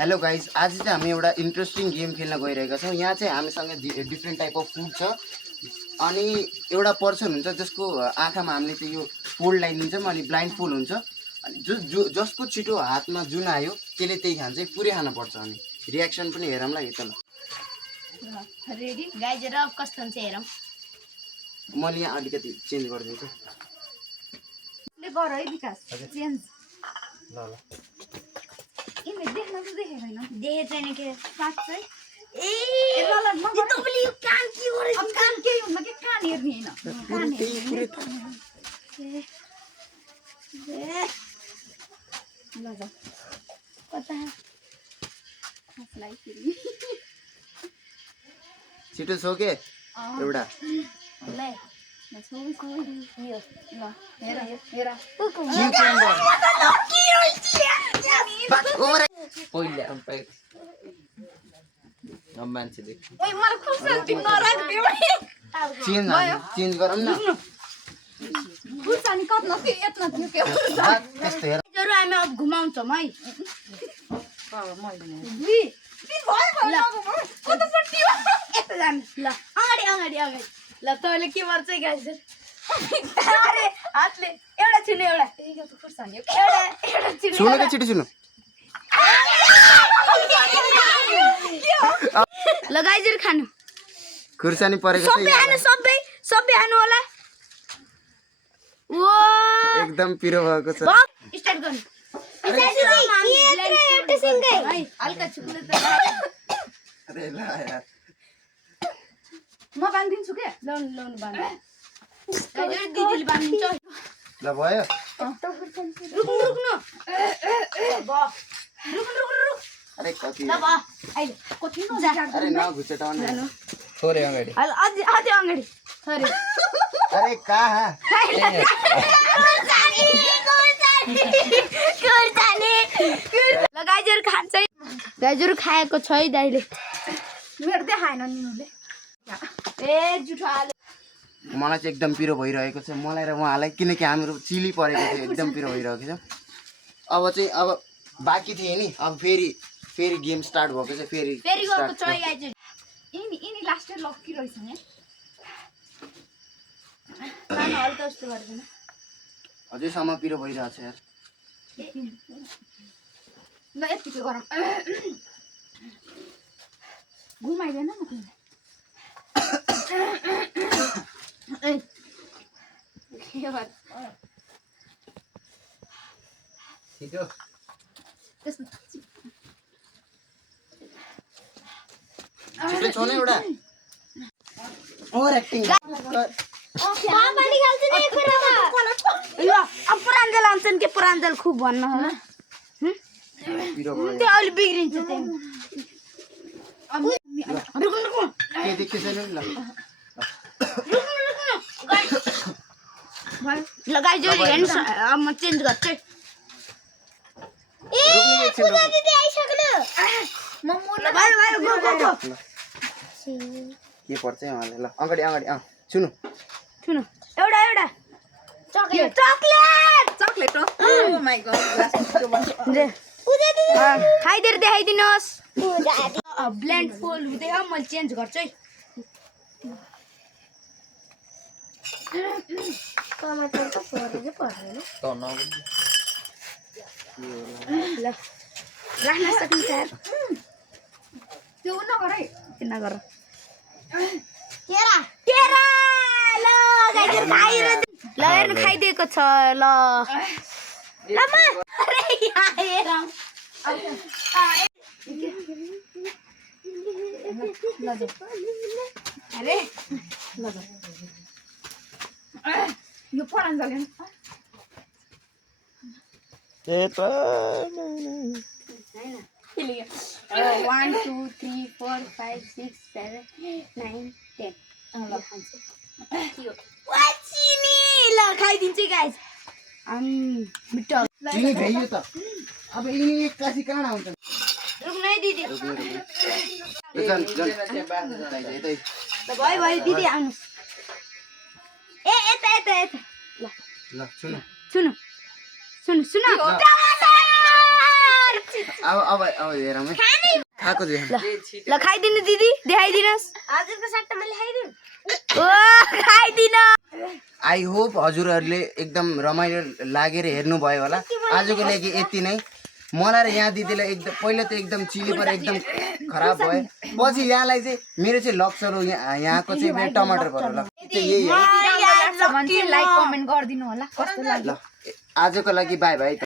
Hello guys, आज चाहिँ हामी एउटा इन्ट्रेस्टिङ गेम खेल्न गइरहेका छौँ। यहाँ चाहिँ हामीसँग डिफ्रेन्ट टाइप अफ फुड छ अनि एउटा पर्सन हुन्छ जसको आँखामा हामीले चाहिँ यो फोल्ड लगाइदिन्छौँ अनि ब्लाइन्ड फोल्ड हुन्छ अनि जसको छिटो हातमा जुन आयो त्यसले त्यही खान्छ, पुरै खानुपर्छ। अनि रियाक्सन पनि हेरौँला यो त। रेडी गाइज र कस्तो हुन्छ हेरौँ। मैले यहाँ अलिकति चेन्ज गरिदिन्छु। गर है विकास चेन्ज। ल ल इमेज देख्न त देखेको छैन, देखेको छैन के साँच्चै। ए ल ल म तपाईले यो कान के गरेछ? अब कान के हुन्न के कान हेर्ने हैन, कान हेर्ने। ल ल कता खासलाई फेरि छिटो छौ के एउटा ल ल सबै यो ल हेर हेर पहिले मान्छे देख ओइ मलाई खुर्सानी नराख्दिउ चेन्ज गरौँ न। खुर्सानी कत्न थियो यत्न थियो के त्यस्तो हेर जरु हामी अब घुमाउँछौँ है। दुई दिन भयो भयो कता पट्टी हो यता जानु। ल अगाडि अगाडि अगाडि ल तैले के गर्छ गाइस? अरे हातले एउटा छिने एउटा यो त खुर्सानी एउटा एउटा छिने सुन्नु के छिटो सुन्नु। ल गाइजहरु खानु खुर्सानी परेको सबै खानु सबै सबै खानु होला। वो एकदम पिरो भएको छ। स्टार्ट गर्नु। हल्का छुप्नु त अरे ल यार म बान्दिन्छु के लाउनु लाउनु बान्नु गाइजहरु दिदीले बान्दिन्छ। ल भयो रुक्नु रुक्नु रुक्नु रुक्नु अरे कति ल बा अहिले कति जा अरे नघुचेटाउनु थोरै अगाडि अझ अझ अगाडि थोरै अरे कहाँ ल गाइजहरु खान्छ है। गाइजहरु खाएको छ है दाइले मेरो देखाएन निनुले ए जुठो हाले। मलाई चाहिँ एकदम पिरो भइरहेको छ मलाई र उहाँलाई, किनकि हाम्रो चिली परेको थियो एकदम पिरो भइरहेको छ। अब चाहिँ अब बाँकी थियो नि, अब फेरि गेम स्टार्ट भएको छ। फेरि गएको छ गाइजहरु। इनी लास्ट लक्की रहेछ नि खाना हल्का जस्तो गर्दैन अझैसम्म पिरो भइरहेको छ यार। ल यतिकै गरौँ घुमाइदैन न छिटो छिटो छ न एउटा ओभर एक्टिङ अब पुरान्जेल आउँछन् कि पुरान्जेल खुब भन्नु होला पिरो त्यो अहिले बिग्रिन्छ के देख्यो छैन ल ल गाइजहरु हेर्नु अब म चेन्ज गर्छु। के पर्छ उहाँले। ल अगाडि अगाडि सुनु सुनु एउटा एउटा chocolate chocolate oh my god खाइदिएर देखाइदिनुहोस्। ब्लेन्ड फोल्ड हुँदै हो मैले चेन्ज गर्छु है। टमाटर त फोरेकै पर्दैन ल राख्न सकिन्छ यार त्यो नगर है नगर केरा केरा ल गाइजहरु खाइर ल हेर्नु खाइदिएको छ ल लमा अरे हेर अरे ल यो परान्जले 1 2 3 4 5 6 7 9 10 ल खान्छ वाचिनी ल खाइदिन्छु गाइस मिठो चिनी भइयो त अब यिनी एक्कासी कहाँ आउँछ रुक्नु है दिदी ल भयो भयो दिदी आउनुस् ए यता यता यता ल ल सुनु सुनु सुनु सुनु टमाटर अब हेरौँ है खाएको थियो ल खाइदिनु दिदी देखाइदिनुहोस् हजुरको सट्टा मैले खाइदिनु ओ खाइदिनु आई होप हजुरहरूले एकदम रमाइलो लागेर हेर्नुभयो होला आजको लागि यति नै मलाई र यहाँ दिदीलाई एकदम पहिला त एकदम चिली पर एकदम खराब भयो पछि यहाँलाई चाहिँ मेरो चाहिँ लक्ष्य यहाँको चाहिँ मेरो टमाटर पर होला यही हो लाइक कमेन्ट गरिदिनु होला कस्तो लाग्यो ल आजको लागि बाई बाई